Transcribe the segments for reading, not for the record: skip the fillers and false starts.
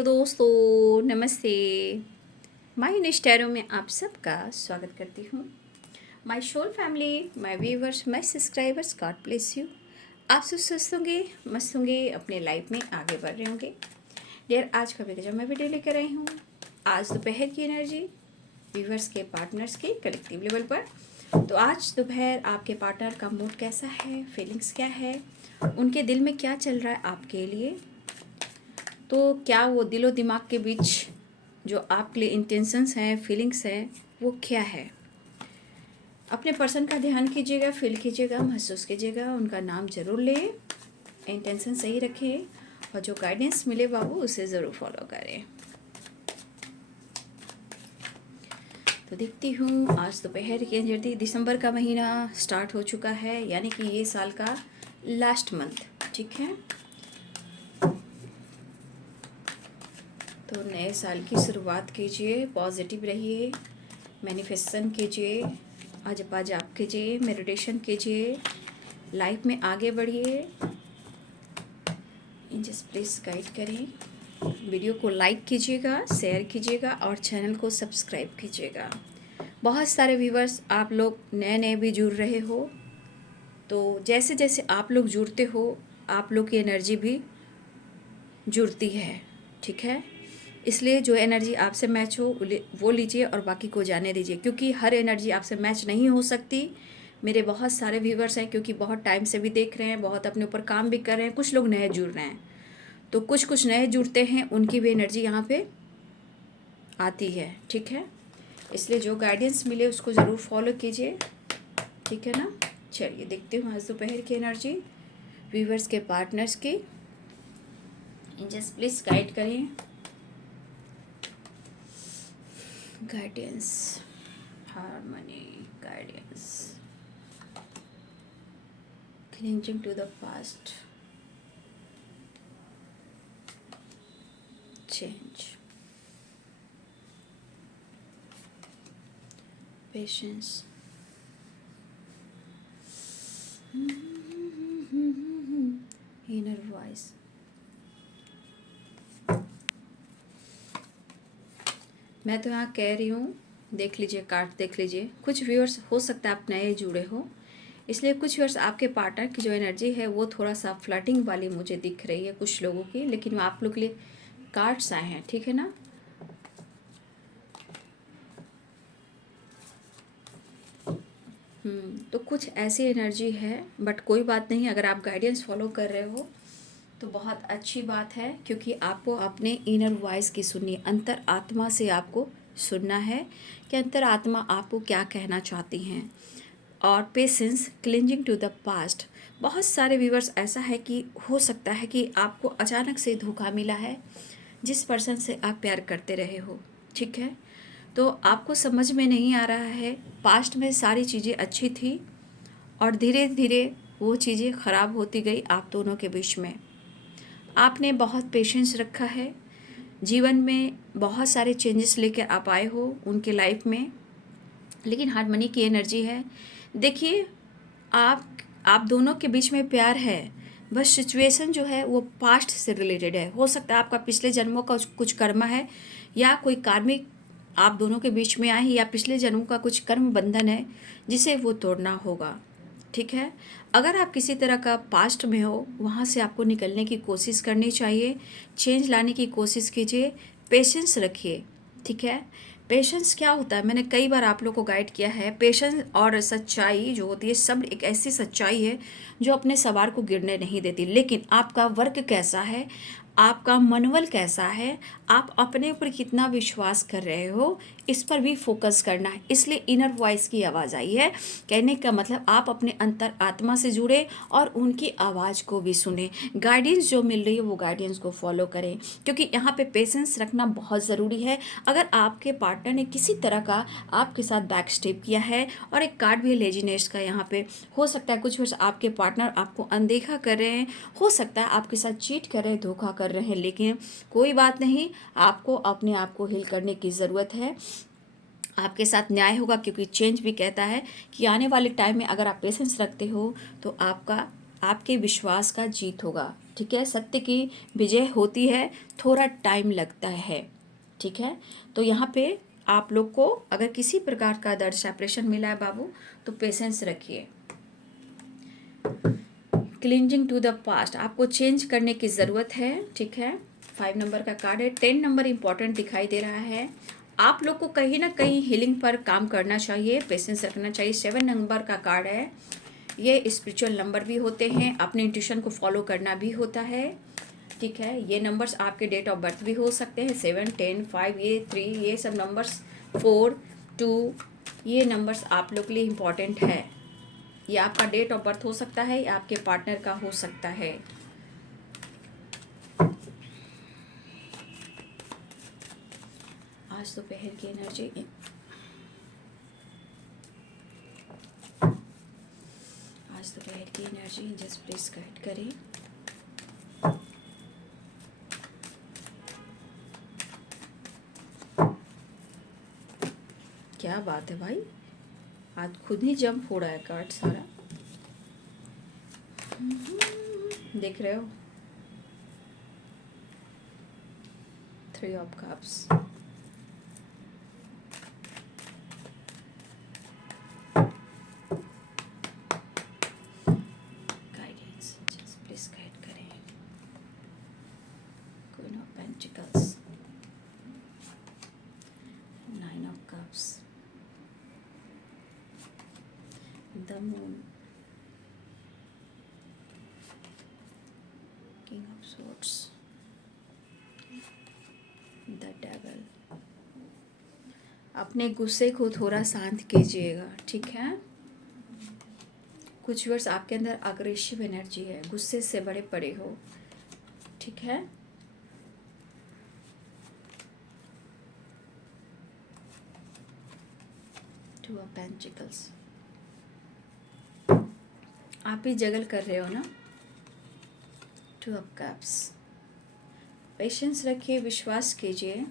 Hello दोस्तों, नमस्ते। My in में आप सबका स्वागत करती हूँ। My soul family, my viewers, my subscribers, God bless you. आप सब स्वस्थ होंगे, मस्त होंगे, अपने लाइफ में आगे बढ़ रहे होंगे। डियर, आज का जब मैं वीडियो लेकर आई हूँ, आज दोपहर की एनर्जी व्यूवर्स के पार्टनर्स के कलेक्टिव लेवल पर। तो आज दोपहर आपके पार्टनर का मूड कैसा है, फीलिंग्स क्या है, उनके दिल में क्या चल रहा है आपके लिए, तो क्या वो दिलो दिमाग के बीच जो आपके लिए इंटेंशंस हैं, फीलिंग्स हैं, वो क्या है। अपने पर्सन का ध्यान कीजिएगा, फील कीजिएगा, महसूस कीजिएगा, उनका नाम ज़रूर लें, इंटेंशन सही रखें और जो गाइडेंस मिले बाबू उसे ज़रूर फॉलो करें। तो देखती हूँ, आज दोपहर की एनर्जी, दिसंबर का महीना स्टार्ट हो चुका है, यानी कि ये साल का लास्ट मंथ, ठीक है। तो नए साल की शुरुआत कीजिए, पॉजिटिव रहिए, मैनिफेस्टेशन कीजिए, अजपा जाप कीजिए, मेडिटेशन कीजिए, लाइफ में आगे बढ़िए। एंजल्स प्लीज़ गाइड करें। वीडियो को लाइक कीजिएगा, शेयर कीजिएगा और चैनल को सब्सक्राइब कीजिएगा। बहुत सारे व्यूवर्स आप लोग नए नए भी जुड़ रहे हो, तो जैसे जैसे आप लोग जुड़ते हो आप लोग की एनर्जी भी जुड़ती है, ठीक है। इसलिए जो एनर्जी आपसे मैच हो वो लीजिए और बाकी को जाने दीजिए, क्योंकि हर एनर्जी आपसे मैच नहीं हो सकती। मेरे बहुत सारे व्यूवर्स हैं, क्योंकि बहुत टाइम से भी देख रहे हैं, बहुत अपने ऊपर काम भी कर रहे हैं, कुछ लोग नए जुड़ रहे हैं, तो कुछ नए जुड़ते हैं, उनकी भी एनर्जी यहाँ पे आती है, ठीक है। इसलिए जो गाइडेंस मिले उसको ज़रूर फॉलो कीजिए, ठीक है ना। चलिए देखते हूँ आज दोपहर की एनर्जी व्यूवर्स के पार्टनर्स की। एंजल्स प्लीज़ गाइड करें। Guidance, harmony, guidance, clinging to the past, change, patience, inner voice। मैं तो यहाँ कह रही हूँ, देख लीजिए, कार्ड देख लीजिए। कुछ व्यूअर्स हो सकता है आप नए जुड़े हो, इसलिए कुछ व्यूअर्स आपके पार्टनर की जो एनर्जी है वो थोड़ा सा फ्लर्टिंग वाली मुझे दिख रही है कुछ लोगों की, लेकिन वो आप लोग के लिए कार्ड्स आए हैं, ठीक है ना। तो कुछ ऐसी एनर्जी है, बट कोई बात नहीं, अगर आप गाइडेंस फॉलो कर रहे हो तो बहुत अच्छी बात है, क्योंकि आपको अपने इनर वॉइस की सुननी, अंतर आत्मा से आपको सुनना है कि अंतर आत्मा आपको क्या कहना चाहती हैं। और patience, clinging to the past. बहुत सारे व्यूवर्स ऐसा है कि हो सकता है कि आपको अचानक से धोखा मिला है, जिस पर्सन से आप प्यार करते रहे हो, ठीक है। तो आपको समझ में नहीं आ रहा है, पास्ट में सारी चीज़ें अच्छी थी और धीरे धीरे वो चीज़ें ख़राब होती गई आप दोनों के बीच में। आपने बहुत पेशेंस रखा है, जीवन में बहुत सारे चेंजेस लेकर आप आए हो उनके लाइफ में, लेकिन हार्मनी की एनर्जी है। देखिए, आप दोनों के बीच में प्यार है, बस सिचुएशन जो है वो पास्ट से रिलेटेड है। हो सकता है आपका पिछले जन्मों का कुछ कर्म है, या कोई कार्मिक आप दोनों के बीच में आए, या पिछले जन्मों का कुछ कर्म बंधन है जिसे वो तोड़ना होगा, ठीक है। अगर आप किसी तरह का पास्ट में हो, वहाँ से आपको निकलने की कोशिश करनी चाहिए, चेंज लाने की कोशिश कीजिए, पेशेंस रखिए, ठीक है। पेशेंस क्या होता है, मैंने कई बार आप लोग को गाइड किया है। पेशेंस और सच्चाई जो होती है, सब एक ऐसी सच्चाई है जो अपने सवार को गिरने नहीं देती। लेकिन आपका वर्क कैसा है, आपका मनोबल कैसा है, आप अपने ऊपर कितना विश्वास कर रहे हो, इस पर भी फोकस करना है। इसलिए इनर वॉइस की आवाज़ आई है। कहने का मतलब आप अपने अंतर आत्मा से जुड़े और उनकी आवाज़ को भी सुने। गाइडेंस जो मिल रही है वो गाइडेंस को फॉलो करें, क्योंकि यहाँ पे पेशेंस रखना बहुत ज़रूरी है। अगर आपके पार्टनर ने किसी तरह का आपके साथ बैक स्टेप किया है, और एक कार्ड भी है लेजीनेस का यहाँ पे, हो सकता है कुछ वर्ष आपके पार्टनर आपको अनदेखा कर रहे हैं, हो सकता है आपके साथ चीट कर रहे हैं, धोखा कर रहे हैं, लेकिन कोई बात नहीं, आपको अपने आप को हील करने की ज़रूरत है। आपके साथ न्याय होगा, क्योंकि चेंज भी कहता है कि आने वाले टाइम में अगर आप पेशेंस रखते हो तो आपका आपके विश्वास का जीत होगा। ठीक है, सत्य की विजय होती है, थोड़ा टाइम लगता है। ठीक है, तो यहाँ पे आप लोग को अगर किसी प्रकार का दर्द सेपरेशन मिला है बाबू, तो पेशेंस रखिए। क्लिंजिंग टू द पास्ट, आपको चेंज करने की ज़रूरत है। ठीक है, 5 नंबर का कार्ड है। 10 नंबर इम्पॉर्टेंट दिखाई दे रहा है। आप लोग को कहीं ना कहीं हीलिंग पर काम करना चाहिए, पेशेंस रखना चाहिए। 7 नंबर का कार्ड है। ये स्पिरिचुअल नंबर भी होते हैं, अपने इंट्यूशन को फॉलो करना भी होता है। ठीक है, ये नंबर्स आपके डेट ऑफ बर्थ भी हो सकते हैं। 7, 10, 5, ये 3, ये सब नंबर्स, 4, 2, ये नंबर्स आप लोग के लिए इम्पॉर्टेंट है। ये आपका डेट ऑफ बर्थ हो सकता है या आपके पार्टनर का हो सकता है। आज दोपहर की एनर्जी, आज दोपहर की एनर्जी जस्ट प्लीज गाइड करें। क्या बात है भाई, आज खुद ही जंप हो रहा है कार्ड सारा। देख रहे हो, 3 of cups, guidance just please guide करें। Queen of pentacles, 9 of cups, the moon, king of swords, the devil. अपने गुस्से को थोड़ा शांत कीजिएगा। ठीक है, कुछ वर्ष आपके अंदर अग्रेसिव एनर्जी है, गुस्से से बड़े पड़े हो। ठीक है, टू ऑफ पेंटिकल्स, आप ही जगल कर रहे हो ना। 2 ऑफ कप्स, पेशेंस रखिए, विश्वास कीजिए।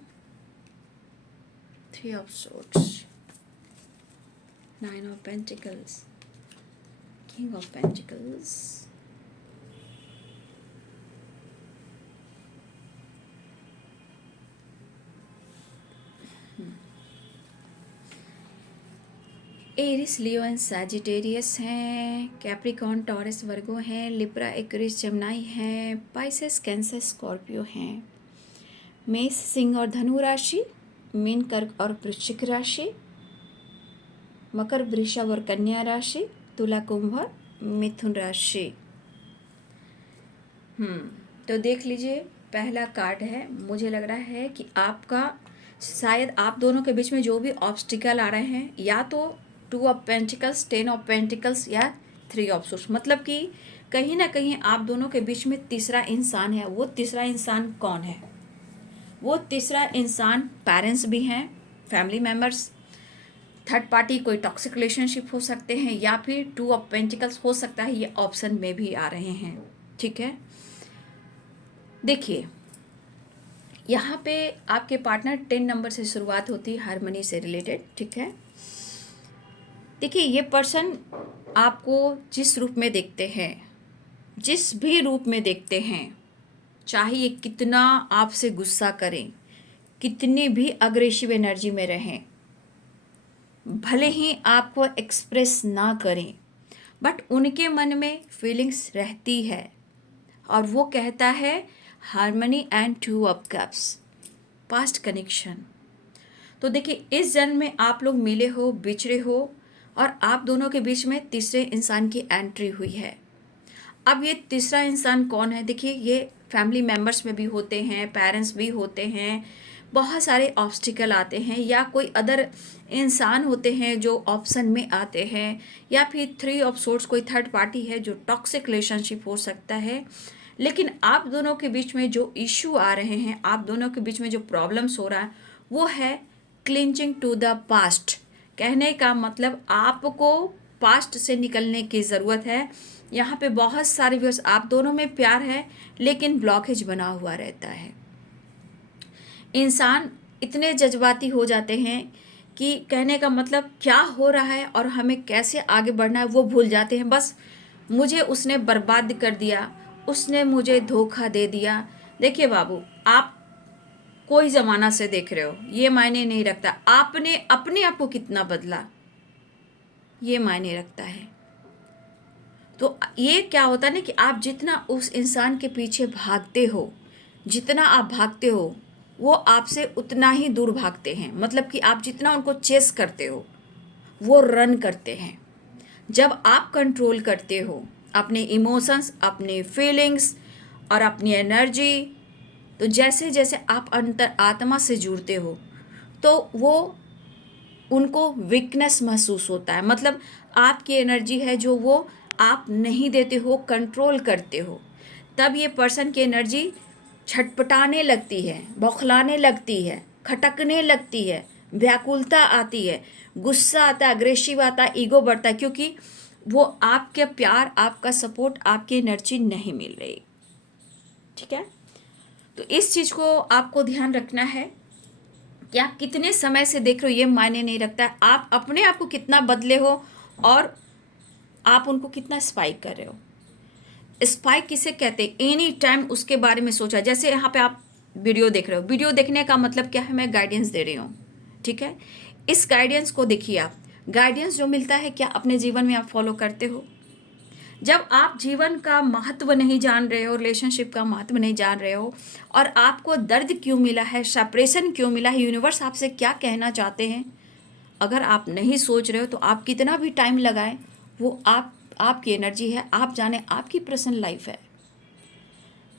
3 of swords, 9 of pentacles, king of pentacles. Aries, Leo and Sagittarius हैं, कैप्रिकॉर्न, टॉरस, वर्गो हैं, लिब्रा, एक्वेरियस, जमनाई हैं, पाइसेस, कैंसर, स्कॉर्पियो हैं, मेष, सिंह और धनु राशि, मीन, कर्क और वृश्चिक राशि, मकर, वृषभ और कन्या राशि, तुला, कुंभ और मिथुन राशि। तो देख लीजिए, पहला कार्ड है, मुझे लग रहा है कि आपका शायद आप दोनों के बीच में जो भी ऑब्स्टिकल आ रहे हैं, या तो 2 ऑफ पेंटिकल्स, 10 ऑफ पेंटिकल्स या 3 ऑफ सोर्स, मतलब कि कहीं ना कहीं आप दोनों के बीच में तीसरा इंसान है। वो तीसरा इंसान कौन है? वो तीसरा इंसान पेरेंट्स भी हैं, फैमिली मेम्बर्स, थर्ड पार्टी, कोई टॉक्सिक रिलेशनशिप हो सकते हैं, या फिर 2 ऑफ पेंटिकल्स हो सकता है। ये ऑप्शन में भी आ रहे हैं। ठीक है, देखिए यहाँ पे आपके पार्टनर 10 नंबर से शुरुआत होती है, हार्मनी से रिलेटेड। ठीक है, देखिए ये पर्सन आपको जिस रूप में देखते हैं, जिस भी रूप में देखते हैं, चाहे ये कितना आपसे गुस्सा करें, कितनी भी अग्रेसिव एनर्जी में रहें, भले ही आपको एक्सप्रेस ना करें, बट उनके मन में फीलिंग्स रहती है, और वो कहता है harmony and 2 of cups, past connection. तो देखिए इस जन्म में आप लोग मिले हो, बिछड़े हो, और आप दोनों के बीच में तीसरे इंसान की एंट्री हुई है। अब ये तीसरा इंसान कौन है? देखिए ये फैमिली मेम्बर्स में भी होते हैं, पेरेंट्स भी होते हैं, बहुत सारे ऑब्स्टिकल आते हैं, या कोई अदर इंसान होते हैं जो ऑप्शन में आते हैं, या फिर 3 ऑफ सोर्ड्स कोई थर्ड पार्टी है जो टॉक्सिक रिलेशनशिप हो सकता है। लेकिन आप दोनों के बीच में जो इशू आ रहे हैं, आप दोनों के बीच में जो प्रॉब्लम्स हो रहा है, वो है क्लिंचिंग टू द पास्ट। कहने का मतलब आपको पास्ट से निकलने की ज़रूरत है। यहाँ पे बहुत सारे व्यूअर्स, आप दोनों में प्यार है लेकिन ब्लॉकेज बना हुआ रहता है। इंसान इतने जज्बाती हो जाते हैं कि कहने का मतलब क्या हो रहा है और हमें कैसे आगे बढ़ना है वो भूल जाते हैं। बस मुझे उसने बर्बाद कर दिया, उसने मुझे धोखा दे दिया। देखिए बाबू, आप कोई ज़माना से देख रहे हो, ये मायने नहीं रखता। आपने अपने आप को कितना बदला, ये मायने रखता है। तो ये क्या होता है ना कि आप जितना उस इंसान के पीछे भागते हो, जितना आप भागते हो, वो आपसे उतना ही दूर भागते हैं। मतलब कि आप जितना उनको चेस करते हो, वो रन करते हैं। जब आप कंट्रोल करते हो अपने इमोशंस, अपने फीलिंग्स और अपनी एनर्जी, तो जैसे जैसे आप अंतर आत्मा से जुड़ते हो, तो वो उनको वीकनेस महसूस होता है। मतलब आपकी एनर्जी है जो वो आप नहीं देते हो, कंट्रोल करते हो। तब ये पर्सन की एनर्जी छटपटाने लगती है, बौखलाने लगती है, खटकने लगती है, व्याकुलता आती है, गुस्सा आता है, अग्रेसिव आता है, ईगो बढ़ता है, क्योंकि वो आपके प्यार, आपका सपोर्ट, आपकी एनर्जी नहीं मिल रही। ठीक है, तो इस चीज़ को आपको ध्यान रखना है कि आप कितने समय से देख रहे हो, ये मायने नहीं रखता है। आप अपने आप को कितना बदले हो और आप उनको कितना स्पाइक कर रहे हो। स्पाइक किसे कहते हैं? एनी टाइम उसके बारे में सोचा। जैसे यहाँ पे आप वीडियो देख रहे हो, वीडियो देखने का मतलब क्या है? मैं गाइडेंस दे रही हूँ। ठीक है, इस गाइडेंस को देखिए आप। गाइडेंस जो मिलता है, क्या अपने जीवन में आप फॉलो करते हो? जब आप जीवन का महत्व नहीं जान रहे हो, रिलेशनशिप का महत्व नहीं जान रहे हो, और आपको दर्द क्यों मिला है, सेपरेशन क्यों मिला है, यूनिवर्स आपसे क्या कहना चाहते हैं, अगर आप नहीं सोच रहे हो, तो आप कितना भी टाइम लगाएं, वो आपकी एनर्जी है, आप जाने, आपकी पर्सनल लाइफ है।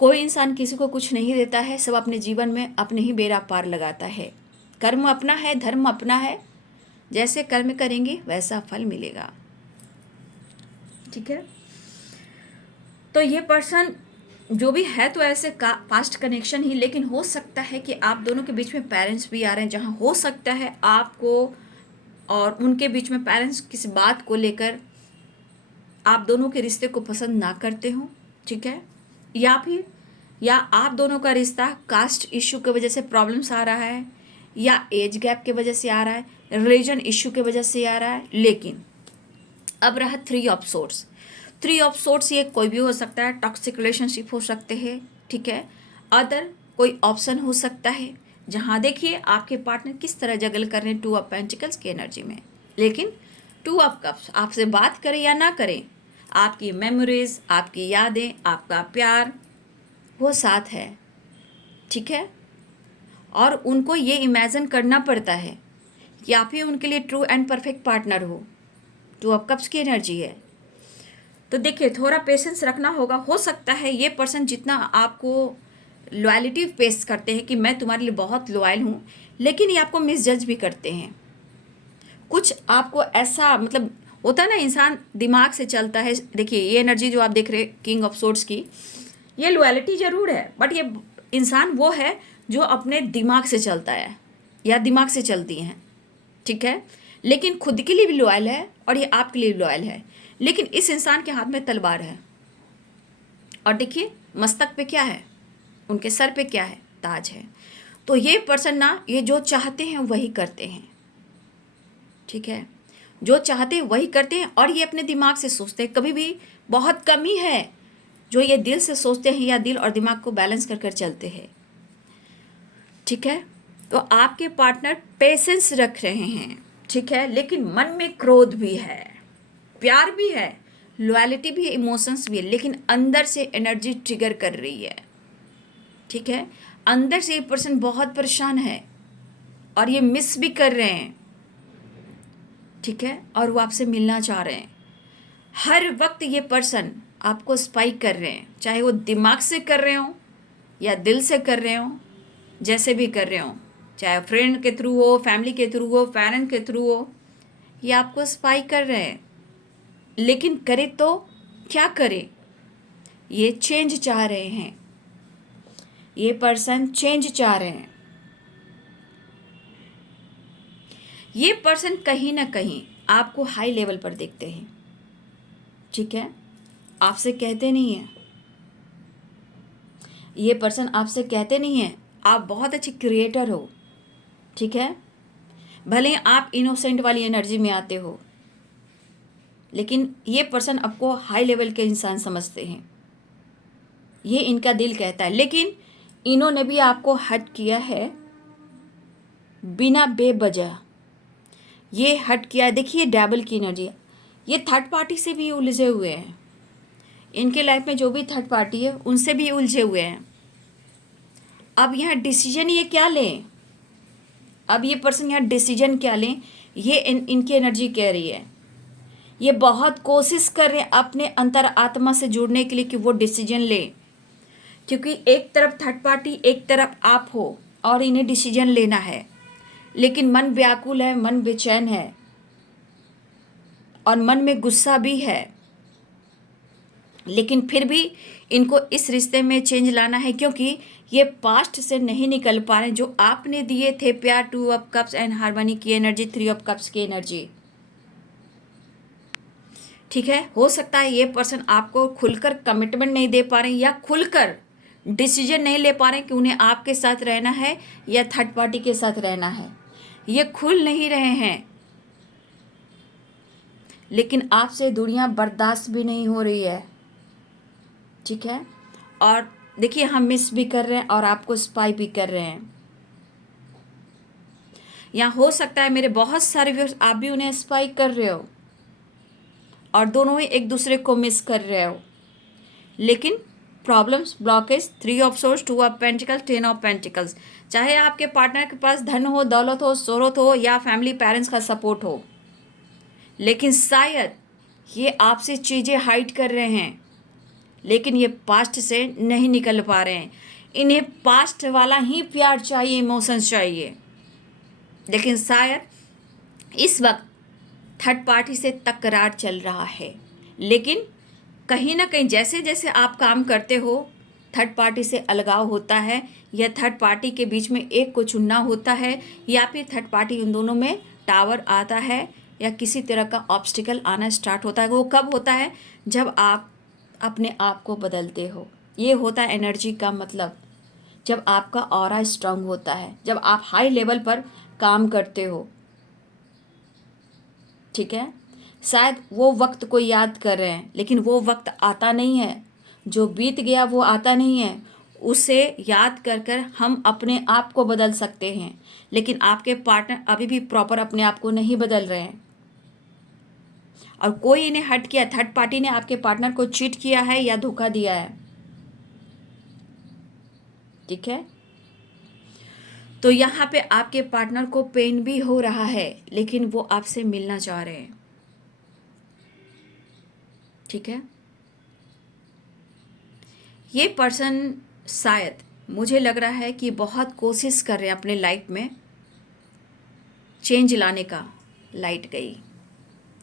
कोई इंसान किसी को कुछ नहीं देता है, सब अपने जीवन में अपने ही बेड़ा पार लगाता है। कर्म अपना है, धर्म अपना है, जैसे कर्म करेंगे वैसा फल मिलेगा। ठीक है, तो ये पर्सन जो भी है, तो ऐसे का पास्ट कनेक्शन ही, लेकिन हो सकता है कि आप दोनों के बीच में पेरेंट्स भी आ रहे हैं, जहाँ हो सकता है आपको और उनके बीच में पेरेंट्स किसी बात को लेकर आप दोनों के रिश्ते को पसंद ना करते हो। ठीक है, या आप दोनों का रिश्ता कास्ट इशू की वजह से प्रॉब्लम्स आ रहा है, या एज गैप की वजह से आ रहा है, रिलीजन इशू की वजह से आ रहा है। लेकिन अब रहा 3 ऑफ सोर्ट्स। 3 ऑफ सोर्ट्स ये कोई भी हो सकता है, टॉक्सिक रिलेशनशिप हो सकते हैं। ठीक है, अदर कोई ऑप्शन हो सकता है, जहाँ देखिए आपके पार्टनर किस तरह जगल कर रहे हैं 2 ऑफ पेंटिकल्स की एनर्जी में। लेकिन 2 ऑफ कप्स आपसे बात करें या ना करें, आपकी मेमोरीज, आपकी यादें, आपका प्यार वो साथ है। ठीक है, और उनको ये इमेजिन करना पड़ता है कि आप ही उनके लिए ट्रू एंड परफेक्ट पार्टनर हो। 2 ऑफ कप्स की एनर्जी है। तो देखिए, थोड़ा पेशेंस रखना होगा। हो सकता है ये पर्सन जितना आपको लॉयलिटी पेश करते हैं कि मैं तुम्हारे लिए बहुत लॉयल हूँ, लेकिन ये आपको मिसजज भी करते हैं। कुछ आपको ऐसा, मतलब होता है ना, इंसान दिमाग से चलता है। देखिए, ये एनर्जी जो आप देख रहे हैं किंग ऑफ सोर्ड्स की, ये लॉयलिटी जरूर है, बट ये इंसान वो है जो अपने दिमाग से चलता है या दिमाग से चलती हैं। ठीक है, लेकिन खुद के लिए भी लॉयल है और ये आपके लिए भी लॉयल है। लेकिन इस इंसान के हाथ में तलवार है, और देखिए मस्तक पे क्या है, उनके सर पे क्या है? ताज है। तो ये पर्सन ना, ये जो चाहते हैं वही करते हैं। ठीक है, जो चाहते हैं वही करते हैं, और ये अपने दिमाग से सोचते हैं। कभी भी बहुत कम ही है जो ये दिल से सोचते हैं या दिल और दिमाग को बैलेंस कर कर चलते हैं। ठीक है, तो आपके पार्टनर पेशेंस रख रहे हैं। ठीक है, लेकिन मन में क्रोध भी है, प्यार भी है, लॉयलिटी भी है, इमोशंस भी है, लेकिन अंदर से एनर्जी ट्रिगर कर रही है। ठीक है, अंदर से ये पर्सन बहुत परेशान है और ये मिस भी कर रहे हैं। ठीक है, और वो आपसे मिलना चाह रहे हैं। हर वक्त ये पर्सन आपको स्पाइक कर रहे हैं, चाहे वो दिमाग से कर रहे हो या दिल से कर रहे हो, जैसे भी कर रहे हो, चाहे फ्रेंड के थ्रू हो, फैमिली के थ्रू हो, पेरेंट के थ्रू हो, ये आपको स्पाइक कर रहे हैं। लेकिन करे तो क्या करे? ये चेंज चाह रहे हैं, ये पर्सन चेंज चाह रहे हैं। ये पर्सन कहीं ना कहीं आपको हाई लेवल पर देखते हैं। ठीक है, आपसे कहते नहीं हैं, ये पर्सन आपसे कहते नहीं हैं आप बहुत अच्छे क्रिएटर हो। ठीक है, भले आप इनोसेंट वाली एनर्जी में आते हो, लेकिन ये पर्सन आपको हाई लेवल के इंसान समझते हैं, ये इनका दिल कहता है। लेकिन इन्होंने भी आपको हर्ट किया है बिना बेवजह, ये हर्ट किया है। देखिए डबल की एनर्जी, ये थर्ड पार्टी से भी उलझे हुए हैं। इनके लाइफ में जो भी थर्ड पार्टी है उनसे भी उलझे हुए हैं। अब यहाँ डिसीजन ये क्या लें, अब ये पर्सन यहाँ डिसीजन क्या लें, ये इनकी एनर्जी कह रही है। ये बहुत कोशिश कर रहे हैं अपने अंतर आत्मा से जुड़ने के लिए कि वो डिसीजन ले, क्योंकि एक तरफ थर्ड पार्टी, एक तरफ आप हो और इन्हें डिसीजन लेना है। लेकिन मन व्याकुल है, मन बेचैन है और मन में गुस्सा भी है। लेकिन फिर भी इनको इस रिश्ते में चेंज लाना है, क्योंकि ये पास्ट से नहीं निकल पा रहे हैं। जो आपने दिए थे प्यार, 2 ऑफ कप्स एंड हार्मनी की एनर्जी, 3 ऑफ कप्स की एनर्जी, ठीक है। हो सकता है ये पर्सन आपको खुलकर कमिटमेंट नहीं दे पा रहे हैं या खुलकर डिसीजन नहीं ले पा रहे हैं कि उन्हें आपके साथ रहना है या थर्ड पार्टी के साथ रहना है। ये खुल नहीं रहे हैं, लेकिन आपसे दूरियां बर्दाश्त भी नहीं हो रही है, ठीक है। और देखिए हम मिस भी कर रहे हैं और आपको स्पाई भी कर रहे हैं। यहाँ हो सकता है मेरे बहुत सारे व्यूअर्स आप भी उन्हें स्पाई कर रहे हो और दोनों ही एक दूसरे को मिस कर रहे हो। लेकिन problems, blockage, 3 of source, 2 of pentacles, 10 of pentacles. चाहे आपके पार्टनर के पास धन हो, दौलत हो, शोहरत हो या फैमिली पेरेंट्स का सपोर्ट हो, लेकिन शायद ये आपसे चीज़ें हाइड कर रहे हैं। लेकिन ये पास्ट से नहीं निकल पा रहे हैं। इन्हें पास्ट वाला ही प्यार चाहिए, इमोशंस चाहिए। लेकिन शायद इस वक्त थर्ड पार्टी से तकरार चल रहा है। लेकिन कहीं ना कहीं जैसे जैसे आप काम करते हो, थर्ड पार्टी से अलगाव होता है या थर्ड पार्टी के बीच में एक को चुनना होता है, या फिर थर्ड पार्टी उन दोनों में टावर आता है या किसी तरह का ऑब्स्टिकल आना स्टार्ट होता है। वो कब होता है? जब आप अपने आप को बदलते हो। ये होता है एनर्जी का मतलब, जब आपका ऑरा स्ट्रांग होता है, जब आप हाई लेवल पर काम करते हो, ठीक है। शायद वो वक्त को याद कर रहे हैं, लेकिन वो वक्त आता नहीं है। जो बीत गया वो आता नहीं है। उसे याद कर कर हम अपने आप को बदल सकते हैं, लेकिन आपके पार्टनर अभी भी प्रॉपर अपने आप को नहीं बदल रहे हैं। और कोई इन्हें हट किया, थर्ड पार्टी ने आपके पार्टनर को चीट किया है या धोखा दिया है, ठीक है। तो यहाँ पे आपके पार्टनर को पेन भी हो रहा है, लेकिन वो आपसे मिलना चाह रहे हैं, ठीक है। ये पर्सन शायद, मुझे लग रहा है कि बहुत कोशिश कर रहे हैं अपने लाइफ में चेंज लाने का। लाइट गई,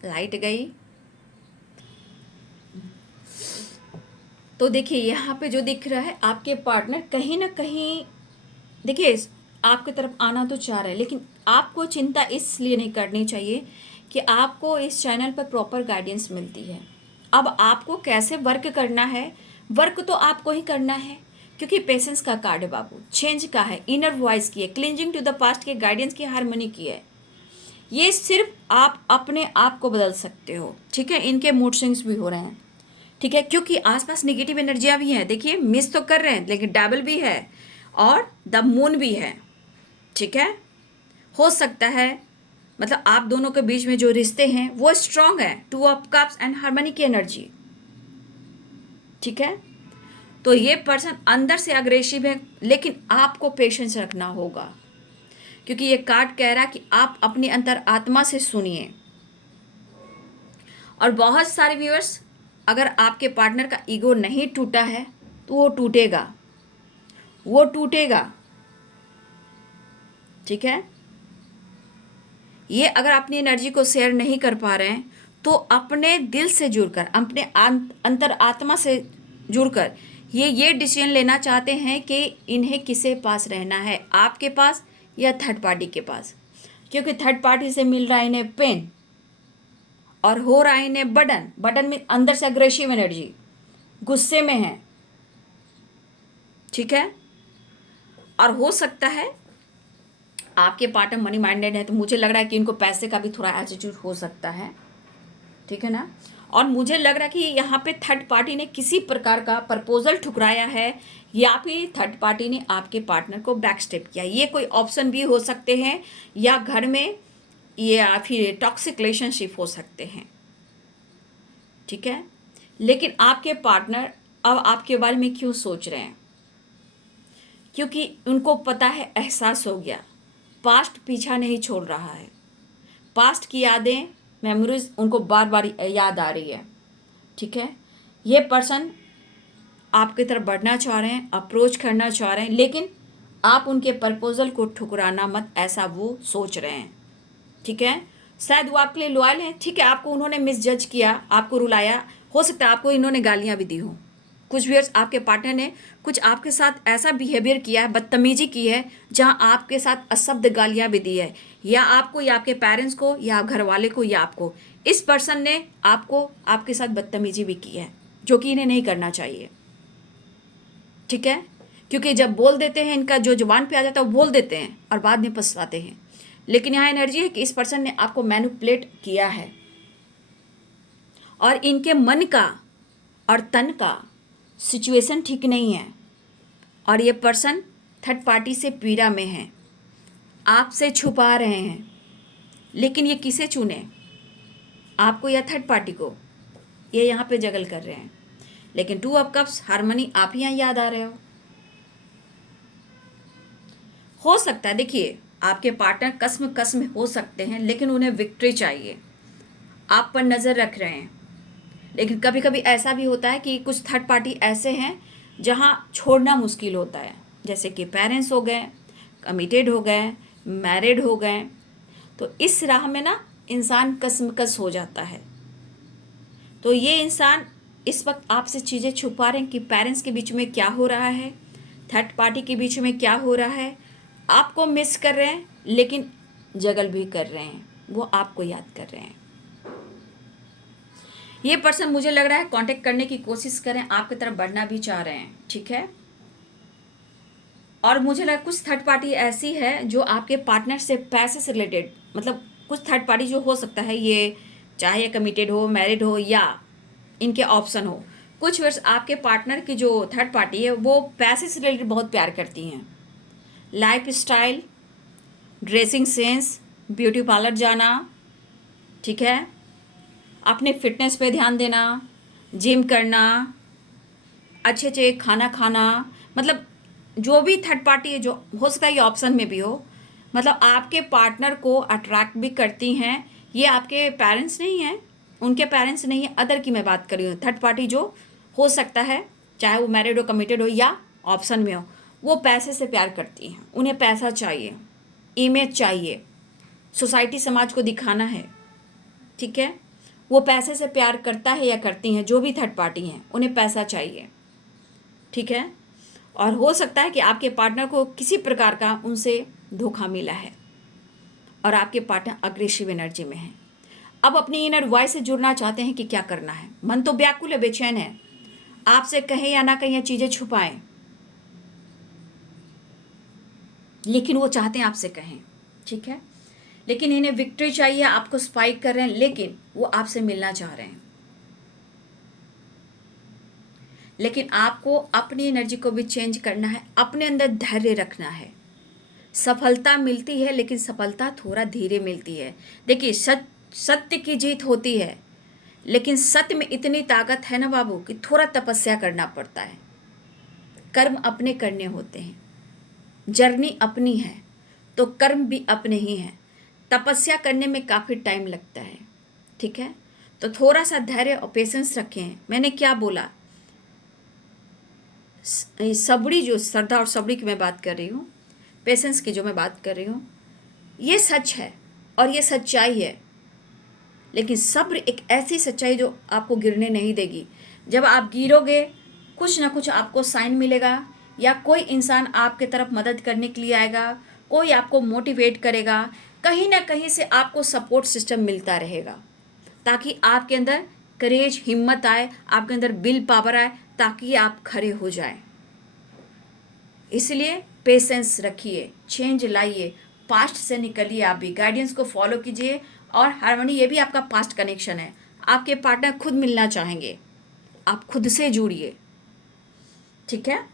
लाइट गई। तो देखिए यहाँ पे जो दिख रहा है, आपके पार्टनर कहीं ना कहीं देखिए आपकी तरफ आना तो चाह रहे हैं, लेकिन आपको चिंता इसलिए नहीं करनी चाहिए कि आपको इस चैनल पर प्रॉपर गाइडेंस मिलती है। अब आपको कैसे वर्क करना है, वर्क तो आपको ही करना है, क्योंकि पेशेंस का कार्ड है बाबू, चेंज का है, इनर वॉइस की है, क्लिंजिंग टू द पास्ट के गाइडेंस की, हार्मनी की है। ये सिर्फ आप अपने आप को बदल सकते हो, ठीक है। इनके मूड स्विंग्स भी हो रहे हैं, ठीक है, क्योंकि आसपास नेगेटिव एनर्जियाँ भी हैं। देखिए मिस तो कर रहे हैं, लेकिन डबल भी है और द मून भी है, ठीक है। हो सकता है मतलब आप दोनों के बीच में जो रिश्ते हैं वो स्ट्रांग है, 2 ऑफ कप्स एंड हार्मनी की एनर्जी, ठीक है। तो ये पर्सन अंदर से अग्रेसिव है, लेकिन आपको पेशेंस रखना होगा, क्योंकि ये कार्ड कह रहा है कि आप अपनी अंतर आत्मा से सुनिए। और बहुत सारे व्यूअर्स, अगर आपके पार्टनर का ईगो नहीं टूटा है तो वो टूटेगा, वो टूटेगा, ठीक है। ये अगर अपनी एनर्जी को शेयर नहीं कर पा रहे हैं तो अपने दिल से जुड़कर, अपने अंतर आत्मा से जुड़कर ये डिसीजन लेना चाहते हैं कि इन्हें किसे पास रहना है, आपके पास या थर्ड पार्टी के पास। क्योंकि थर्ड पार्टी से मिल रहा है इन्हें पेन और हो रहा है इन्हें बर्डन। बर्डन में अंदर से अग्रेसिव एनर्जी, गुस्से में है, ठीक है। और हो सकता है आपके पार्टनर मनी माइंडेड है, तो मुझे लग रहा है कि इनको पैसे का भी थोड़ा एटीट्यूड हो सकता है, ठीक है ना। और मुझे लग रहा है कि यहाँ पे थर्ड पार्टी ने किसी प्रकार का प्रपोजल ठुकराया है, या फिर थर्ड पार्टी ने आपके पार्टनर को बैक स्टेप किया। ये कोई ऑप्शन भी हो सकते हैं, या घर में या फिर टॉक्सिक रिलेशनशिप हो सकते हैं, ठीक है। लेकिन आपके पार्टनर अब आपके बारे में क्यों सोच रहे हैं? क्योंकि उनको पता है, एहसास हो गया, पास्ट पीछा नहीं छोड़ रहा है। पास्ट की यादें, मेमोरीज उनको बार बार याद आ रही है, ठीक है। ये पर्सन आपकी तरफ बढ़ना चाह रहे हैं, अप्रोच करना चाह रहे हैं, लेकिन आप उनके प्रपोजल को ठुकराना मत, ऐसा वो सोच रहे हैं, ठीक है। शायद वो आपके लिए लॉयल हैं, ठीक है। आपको उन्होंने मिसजज किया, आपको रुलाया, हो सकता है आपको इन्होंने गालियाँ भी दी हो। कुछ व्यूअर्स, आपके पार्टनर ने कुछ आपके साथ ऐसा बिहेवियर किया है, बदतमीजी की है, जहां आपके साथ अशब्द गालियां भी दी है, या आपको, या आपके पेरेंट्स को, या घर वाले को, या आपको। इस पर्सन ने आपको, आपके साथ बदतमीजी भी की है, जो कि इन्हें नहीं करना चाहिए, ठीक है। क्योंकि जब बोल देते हैं, इनका जो जुबान पे आ जाता है वो बोल देते हैं और बाद में पछताते हैं। लेकिन यहाँ एनर्जी है कि इस पर्सन ने आपको मैनिपुलेट किया है, और इनके मन का और तन का सिचुएशन ठीक नहीं है, और ये पर्सन थर्ड पार्टी से पीड़ा में है, आपसे छुपा रहे हैं। लेकिन ये किसे चुने, आपको या थर्ड पार्टी को? ये यहाँ पे जगल कर रहे हैं। लेकिन 2 ऑफ कप्स, हार्मनी, आप ही यहाँ याद आ रहे हो सकता है। देखिए, आपके पार्टनर कसम हो सकते हैं, लेकिन उन्हें विक्ट्री चाहिए, आप पर नज़र रख रहे हैं। लेकिन कभी कभी ऐसा भी होता है कि कुछ थर्ड पार्टी ऐसे हैं जहाँ छोड़ना मुश्किल होता है, जैसे कि पेरेंट्स हो गए, कमिटेड हो गए, मैरिड हो गए। तो इस राह में ना इंसान कसमकस हो जाता है। तो ये इंसान इस वक्त आपसे चीज़ें छुपा रहे हैं कि पेरेंट्स के बीच में क्या हो रहा है, थर्ड पार्टी के बीच में क्या हो रहा है। आपको मिस कर रहे हैं, लेकिन जगल भी कर रहे हैं, वो आपको याद कर रहे हैं। ये पर्सन मुझे लग रहा है कांटेक्ट करने की कोशिश करें, आपकी तरफ बढ़ना भी चाह रहे हैं, ठीक है। और मुझे लगा कुछ थर्ड पार्टी ऐसी है जो आपके पार्टनर से पैसे से रिलेटेड, मतलब कुछ थर्ड पार्टी जो हो सकता है, ये चाहे कमिटेड हो, मैरिड हो, या इनके ऑप्शन हो। कुछ वर्ष आपके पार्टनर की जो थर्ड पार्टी है वो पैसे से रिलेटेड बहुत प्यार करती हैं। Life style, dressing sense, beauty parlour जाना, ठीक है, अपने फिटनेस पे ध्यान देना, जिम करना, अच्छे अच्छे खाना खाना, मतलब जो भी थर्ड पार्टी है, जो हो सकता है ये ऑप्शन में भी हो, मतलब आपके पार्टनर को अट्रैक्ट भी करती हैं। ये आपके पेरेंट्स नहीं हैं, उनके पेरेंट्स नहीं है, अदर की मैं बात कर रही हूँ। थर्ड पार्टी जो हो सकता है, चाहे वो मैरिड हो, कमिटेड हो, या ऑप्शन में हो, वो पैसे से प्यार करती हैं। उन्हें पैसा चाहिए, इमेज चाहिए, सोसाइटी समाज को दिखाना है, ठीक है। वो पैसे से प्यार करता है या करती हैं, जो भी थर्ड पार्टी हैं, उन्हें पैसा चाहिए, ठीक है। और हो सकता है कि आपके पार्टनर को किसी प्रकार का उनसे धोखा मिला है, और आपके पार्टनर अग्रेसिव एनर्जी में है। अब अपनी इनर वॉइस से जुड़ना चाहते हैं कि क्या करना है। मन तो व्याकुल है, बेचैन है, आपसे कहें या ना कहें, ये चीज़ें छुपाएं, लेकिन वो चाहते हैं आपसे कहें, ठीक है। लेकिन इन्हें विक्ट्री चाहिए, आपको स्पाइक कर रहे हैं, लेकिन वो आपसे मिलना चाह रहे हैं। लेकिन आपको अपनी एनर्जी को भी चेंज करना है, अपने अंदर धैर्य रखना है। सफलता मिलती है, लेकिन सफलता थोड़ा धीरे मिलती है। देखिए, सत्य की जीत होती है, लेकिन सत्य में इतनी ताकत है ना बाबू, कि थोड़ा तपस्या करना पड़ता है। कर्म अपने करने होते हैं, जर्नी अपनी है, तो कर्म भी अपने ही हैं। तपस्या करने में काफ़ी टाइम लगता है, ठीक है। तो थोड़ा सा धैर्य और पेशेंस रखें। मैंने क्या बोला, सबड़ी, जो श्रद्धा और सबड़ी की मैं बात कर रही हूँ, पेशेंस की जो मैं बात कर रही हूँ, ये सच है और ये सच्चाई है। लेकिन सब्र एक ऐसी सच्चाई जो आपको गिरने नहीं देगी। जब आप गिरोगे, कुछ ना कुछ आपको साइन मिलेगा, या कोई इंसान आपके तरफ मदद करने के लिए आएगा, कोई आपको मोटिवेट करेगा, कहीं ना कहीं से आपको सपोर्ट सिस्टम मिलता रहेगा, ताकि आपके अंदर करेज, हिम्मत आए, आपके अंदर विल पावर आए, ताकि आप खड़े हो जाएं। इसलिए पेशेंस रखिए, चेंज लाइए, पास्ट से निकलिए, आप भी गाइडेंस को फॉलो कीजिए। और हार्मनी, ये भी आपका पास्ट कनेक्शन है, आपके पार्टनर खुद मिलना चाहेंगे, आप खुद से जुड़िए, ठीक है।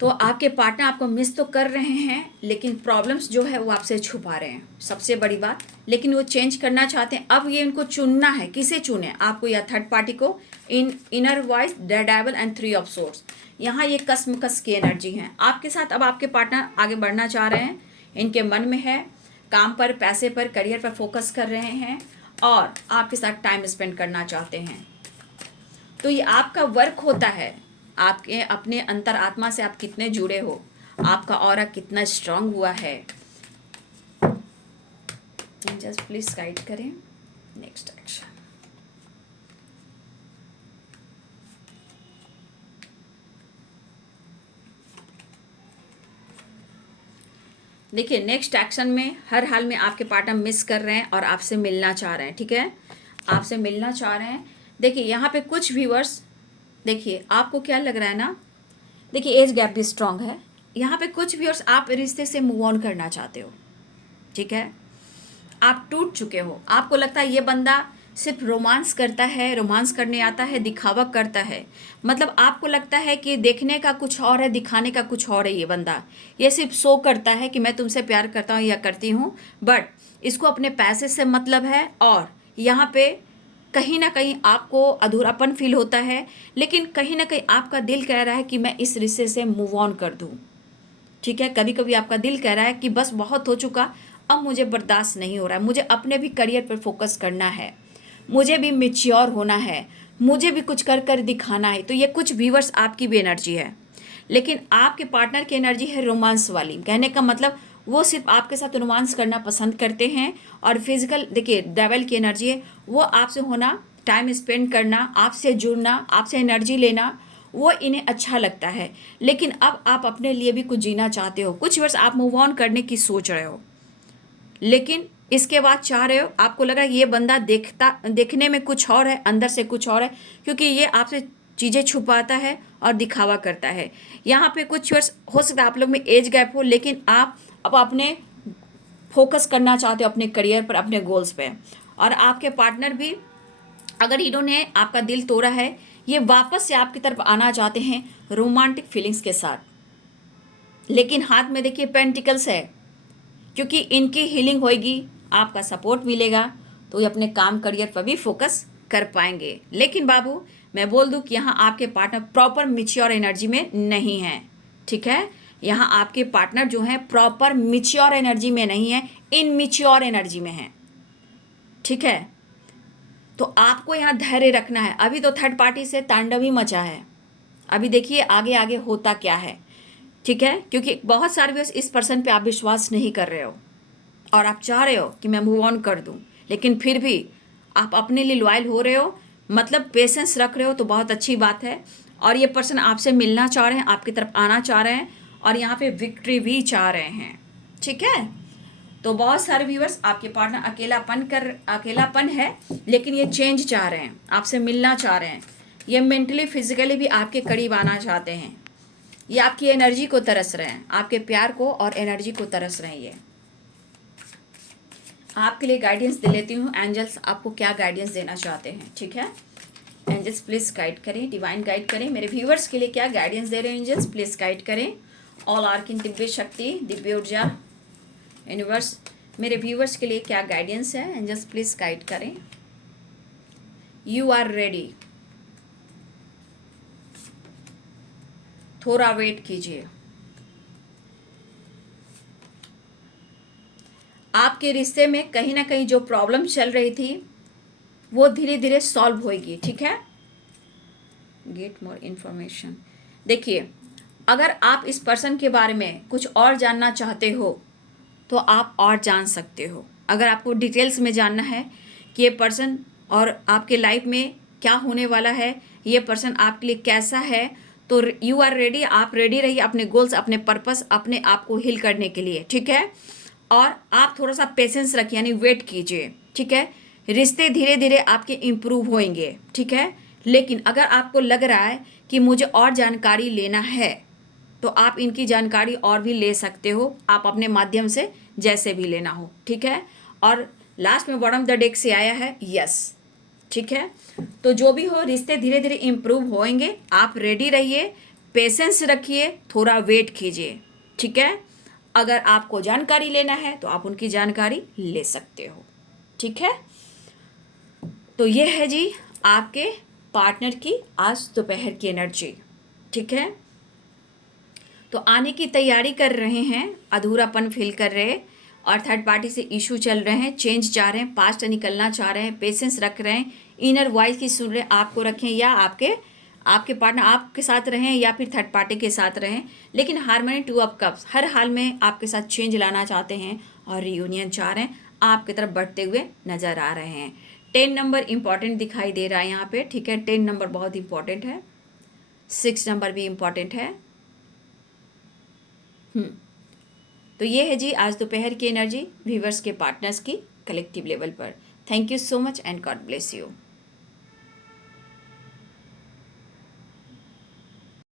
तो आपके पार्टनर आपको मिस तो कर रहे हैं, लेकिन प्रॉब्लम्स जो है वो आपसे छुपा रहे हैं, सबसे बड़ी बात। लेकिन वो चेंज करना चाहते हैं। अब ये इनको चुनना है, किसे चुने, आपको या थर्ड पार्टी को। Inner voice, devil and 3 of swords, यहाँ ये कसमकस की एनर्जी है आपके साथ। अब आपके पार्टनर आगे बढ़ना चाह रहे हैं, इनके मन में है, काम पर, पैसे पर, करियर पर फोकस कर रहे हैं और आपके साथ टाइम स्पेंड करना चाहते हैं। तो ये आपका वर्क होता है, आपके अपने अंतर आत्मा से आप कितने जुड़े हो, आपका ऑरा कितना स्ट्रांग हुआ है। जस्ट प्लीज गाइड करें नेक्स्ट एक्शन। देखिए नेक्स्ट एक्शन में हर हाल में आपके पार्टनर मिस कर रहे हैं और आपसे मिलना चाह रहे हैं, ठीक है, आपसे मिलना चाह रहे हैं। देखिए यहाँ पे कुछ व्यूअर्स, देखिए आपको क्या लग रहा है ना, देखिए एज गैप भी स्ट्रांग है। यहाँ पे कुछ व्यूअर्स आप रिश्ते से मूव ऑन करना चाहते हो, ठीक है, आप टूट चुके हो। आपको लगता है ये बंदा सिर्फ रोमांस करता है, रोमांस करने आता है, दिखावा करता है। मतलब आपको लगता है कि देखने का कुछ और है, दिखाने का कुछ और है। ये बंदा ये सिर्फ शो करता है कि मैं तुमसे प्यार करता हूँ या करती हूँ, बट इसको अपने पैसे से मतलब है। और यहाँ पे कहीं ना कहीं आपको अधूरापन फील होता है, लेकिन कहीं ना कहीं आपका दिल कह रहा है कि मैं इस रिश्ते से मूव ऑन कर दूँ, ठीक है। कभी कभी आपका दिल कह रहा है कि बस बहुत हो चुका, अब मुझे बर्दाश्त नहीं हो रहा है, मुझे अपने भी करियर पर फोकस करना है, मुझे भी मैच्योर होना है, मुझे भी कुछ कर कर दिखाना है। तो ये कुछ व्यूअर्स आपकी भी एनर्जी है, लेकिन आपके पार्टनर की एनर्जी है रोमांस वाली। कहने का मतलब वो सिर्फ आपके साथ रोमांस करना पसंद करते हैं। और फिजिकल, देखिए डेविल की एनर्जी है, वो आपसे होना, टाइम स्पेंड करना, आपसे जुड़ना, आपसे एनर्जी लेना, वो इन्हें अच्छा लगता है। लेकिन अब आप अपने लिए भी कुछ जीना चाहते हो, कुछ वर्ष आप मूव ऑन करने की सोच रहे हो, लेकिन इसके बाद चाह रहे हो, आपको लग रहा है ये बंदा देखने में कुछ और है, अंदर से कुछ और है, क्योंकि ये आपसे चीज़ें छुपाता है और दिखावा करता है। यहाँ पे कुछ वर्ष हो सकता है आप लोग में एज गैप हो, लेकिन आप अब अपने फोकस करना चाहते हो अपने करियर पर, अपने गोल्स पे। और आपके पार्टनर भी, अगर इन्होंने आपका दिल तोड़ा है, ये वापस से आपकी तरफ आना चाहते हैं रोमांटिक फीलिंग्स के साथ। लेकिन हाथ में देखिए पेंटिकल्स है, क्योंकि इनकी हीलिंग होएगी, आपका सपोर्ट मिलेगा, तो ये अपने काम करियर पर भी फोकस कर पाएंगे। लेकिन बाबू मैं बोल दूं कि यहाँ आपके पार्टनर प्रॉपर मिच्योर एनर्जी में नहीं है, ठीक है। यहाँ आपके पार्टनर जो है प्रॉपर मिच्योर एनर्जी में नहीं है, इनमिच्योर एनर्जी में है, ठीक है। तो आपको यहाँ धैर्य रखना है। अभी तो थर्ड पार्टी से तांडव ही मचा है, अभी देखिए आगे आगे होता क्या है, ठीक है। क्योंकि बहुत सारे व्यूअर्स इस पर्सन पे आप विश्वास नहीं कर रहे हो और आप चाह रहे हो कि मैं मूव ऑन कर दूं, लेकिन फिर भी आप अपने लिए लॉयल हो रहे हो, मतलब पेशेंस रख रहे हो, तो बहुत अच्छी बात है। और ये पर्सन आपसे मिलना चाह रहे हैं, आपकी तरफ आना चाह रहे हैं और यहाँ पे विक्ट्री भी चाह रहे हैं, ठीक है। तो बहुत सारे व्यूअर्स आपके पार्टनर अकेलापन है, लेकिन ये चेंज चाह रहे हैं, आपसे मिलना चाह रहे हैं, ये मेंटली फिजिकली भी आपके करीब आना चाहते हैं, ये आपकी एनर्जी को तरस रहे हैं, आपके प्यार को और एनर्जी को तरस रहे हैं। ये आपके लिए गाइडेंस दे लेती हूँ, एंजल्स आपको क्या गाइडेंस देना चाहते हैं, ठीक है। एंजल्स प्लीज गाइड करें, डिवाइन गाइड करें, मेरे व्यूअर्स के लिए क्या गाइडेंस दे रहे हैं एंजल्स, प्लीज गाइड करें। ऑल आर्किन दिव्य शक्ति, दिव्य ऊर्जा, यूनिवर्स, मेरे व्यूअर्स के लिए क्या गाइडेंस है, एंजल्स प्लीज गाइड करें। यू आर रेडी, थोड़ा वेट कीजिए, आपके रिश्ते में कहीं ना कहीं जो प्रॉब्लम चल रही थी वो धीरे धीरे सॉल्व होएगी, ठीक है। गेट मोर इन्फॉर्मेशन, देखिए अगर आप इस पर्सन के बारे में कुछ और जानना चाहते हो तो आप और जान सकते हो। अगर आपको डिटेल्स में जानना है कि ये पर्सन और आपके लाइफ में क्या होने वाला है, ये पर्सन आपके लिए कैसा है, तो यू आर रेडी, आप रेडी रहिए अपने गोल्स, अपने पर्पस, अपने आप को हील करने के लिए, ठीक है। और आप थोड़ा सा पेशेंस रखिए, यानी वेट कीजिए, ठीक है। रिश्ते धीरे धीरे आपके इम्प्रूव होंगे, ठीक है। लेकिन अगर आपको लग रहा है कि मुझे और जानकारी लेना है, तो आप इनकी जानकारी और भी ले सकते हो, आप अपने माध्यम से जैसे भी लेना हो, ठीक है। और लास्ट में बॉटम द डेक से आया है यस, ठीक है। तो जो भी हो, रिश्ते धीरे धीरे इम्प्रूव होंगे, आप रेडी रहिए, पेशेंस रखिए, थोड़ा वेट कीजिए, ठीक है। अगर आपको जानकारी लेना है तो आप उनकी जानकारी ले सकते हो, ठीक है। तो ये है जी आपके पार्टनर की आज दोपहर की एनर्जी, ठीक है। तो आने की तैयारी कर रहे हैं, अधूरापन फील कर रहे हैं, और थर्ड पार्टी से इशू चल रहे हैं, चेंज चाह रहे हैं, पास्ट से निकलना चाह रहे हैं, पेशेंस रख रहे हैं, इनर वॉइस की सुन रहे हैं, आपको रखें या आपके पार्टनर आपके साथ रहें या फिर थर्ड पार्टी के साथ रहें, लेकिन हार्मनी टू ऑफ कप्स हर हाल में आपके साथ चेंज लाना चाहते हैं और रियूनियन चाह रहे हैं, आपकी तरफ बढ़ते हुए नज़र आ रहे हैं। 10 नंबर इंपॉर्टेंट दिखाई दे रहा है यहाँ पे, ठीक है। 10 नंबर बहुत इंपॉर्टेंट है, 6 नंबर भी इंपॉर्टेंट है। तो ये है जी आज दोपहर की एनर्जी व्यूवर्स के पार्टनर्स की कलेक्टिव लेवल पर। Thank you so much and God bless you.